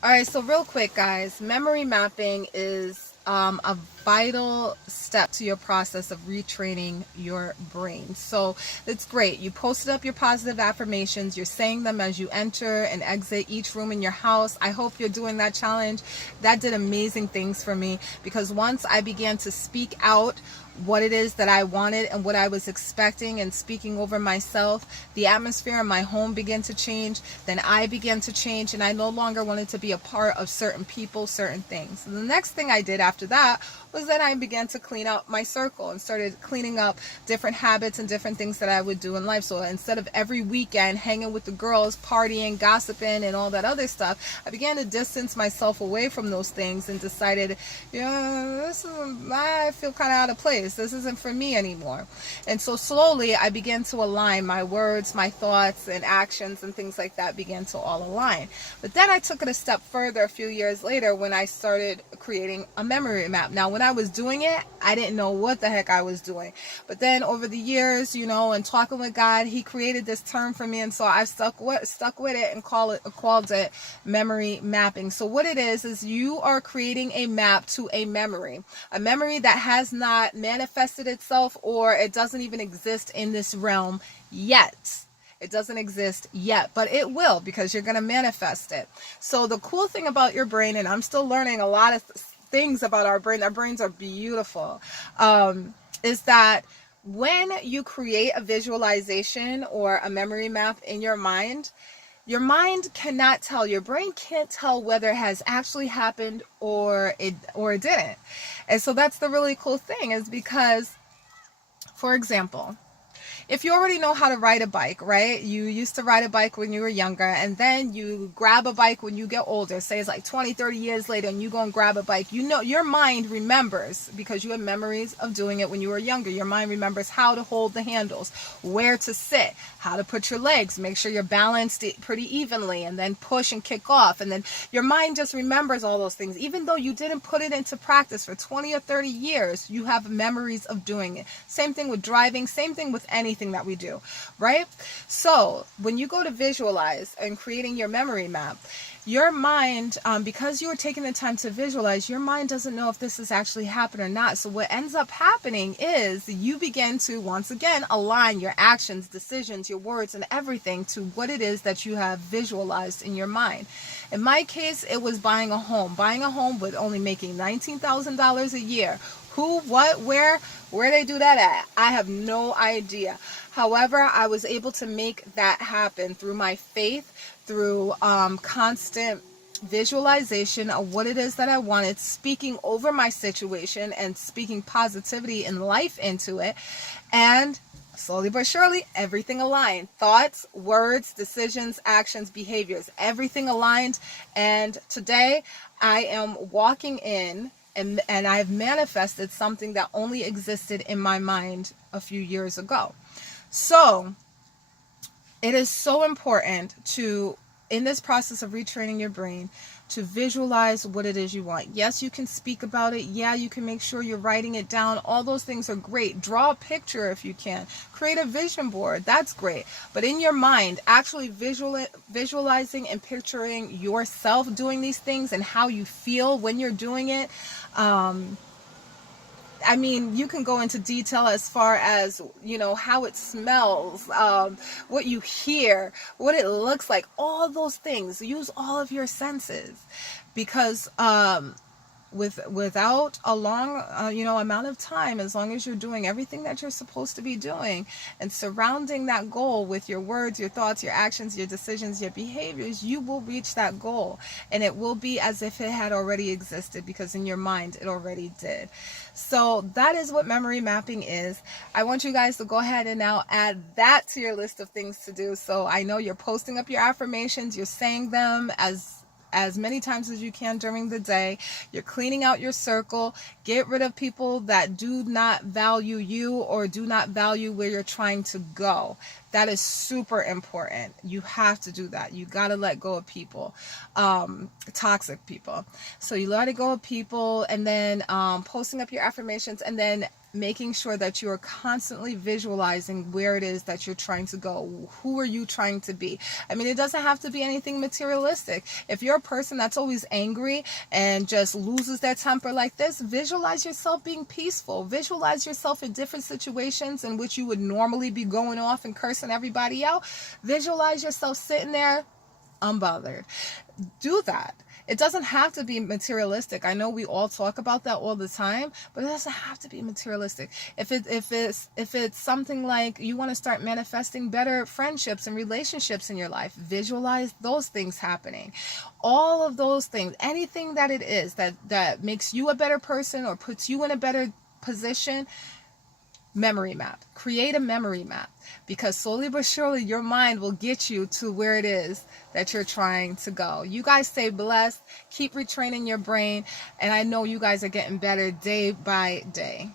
All right, so real quick, guys, memory mapping is a vital step to your process of retraining your brain. So it's great. You posted up your positive affirmations. You're saying them as you enter and exit each room in your house. I hope you're doing that challenge. That did amazing things for me, because once I began to speak out what it is that I wanted and what I was expecting and speaking over myself, the atmosphere in my home began to change. Then I began to change, and I no longer wanted to be a part of certain people, certain things. And the next thing I did after that was that I began to clean up my circle and started cleaning up different habits and different things that I would do in life. So instead of every weekend hanging with the girls, partying, gossiping, and all that other stuff, I began to distance myself away from those things and decided, I feel kind of out of place. This isn't for me anymore. And so slowly I began to align my words, my thoughts, and actions and things like that began to all align. But then I took it a step further a few years later when I started creating a memory map. Now, when I was doing it, I didn't know what the heck I was doing. But then over the years, and talking with God, He created this term for me, and so I stuck with it and called it memory mapping. So what it is you are creating a map to a memory that has not manifested itself, or it doesn't even exist in this realm yet. It doesn't exist yet, but it will, because you're going to manifest it. So the cool thing about your brain, and I'm still learning a lot of things about our brains are beautiful, is that when you create a visualization or a memory map in your mind cannot tell, your brain can't tell whether it has actually happened or it didn't. And so that's the really cool thing, is because, for example, if you already know how to ride a bike, right? You used to ride a bike when you were younger, and then you grab a bike when you get older. Say it's like 20, 30 years later, and you go and grab a bike. Your mind remembers, because you have memories of doing it when you were younger. Your mind remembers how to hold the handles, where to sit, how to put your legs, make sure you're balanced pretty evenly, and then push and kick off. And then your mind just remembers all those things. Even though you didn't put it into practice for 20 or 30 years, you have memories of doing it. Same thing with driving, same thing with anything that we do, right? So when you go to visualize and creating your memory map, your mind, because you are taking the time to visualize, your mind doesn't know if this has actually happened or not. So what ends up happening is you begin to, once again, align your actions, decisions, your words, and everything to what it is that you have visualized in your mind. In my case, it was buying a home with only making $19,000 a year. Who, what, where they do that at, I have no idea. However, I was able to make that happen through my faith, through constant visualization of what it is that I wanted, speaking over my situation and speaking positivity and life into it. And slowly but surely, everything aligned. Thoughts, words, decisions, actions, behaviors, everything aligned. And today I am walking in, and I've manifested something that only existed in my mind a few years ago. So it is so important to, in this process of retraining your brain, to visualize what it is you want. Yes, you can speak about it. Yeah, you can make sure you're writing it down. All those things are great. Draw a picture if you can. Create a vision board. That's great. But in your mind, actually visualizing and picturing yourself doing these things and how you feel when you're doing it. I mean, you can go into detail as far as, how it smells, what you hear, what it looks like, all those things. Use all of your senses, because without a long amount of time, as long as you're doing everything that you're supposed to be doing and surrounding that goal with your words, your thoughts, your actions, your decisions, your behaviors, you will reach that goal, and it will be as if it had already existed, because in your mind it already did. So that is what memory mapping is. I want you guys to go ahead and now add that to your list of things to do. So I know you're posting up your affirmations, you're saying them as many times as you can during the day. You're cleaning out your circle. Get rid of people that do not value you or do not value where you're trying to go. That is super important. You have to do that. You got to let go of people, toxic people. So you let go of people, and then posting up your affirmations, and then making sure that you are constantly visualizing where it is that you're trying to go. Who are you trying to be? I mean, it doesn't have to be anything materialistic. If you're a person that's always angry and just loses their temper like this, visualize yourself being peaceful. Visualize yourself in different situations in which you would normally be going off and cursing everybody out. Visualize yourself sitting there unbothered. Do that. It doesn't have to be materialistic. I know we all talk about that all the time, but it doesn't have to be materialistic. If it's something like you want to start manifesting better friendships and relationships in your life, visualize those things happening. All of those things, anything that it is that makes you a better person or puts you in a better position, memory map. Create a memory map, because slowly but surely your mind will get you to where it is that you're trying to go. You guys stay blessed. Keep retraining your brain. And I know you guys are getting better day by day.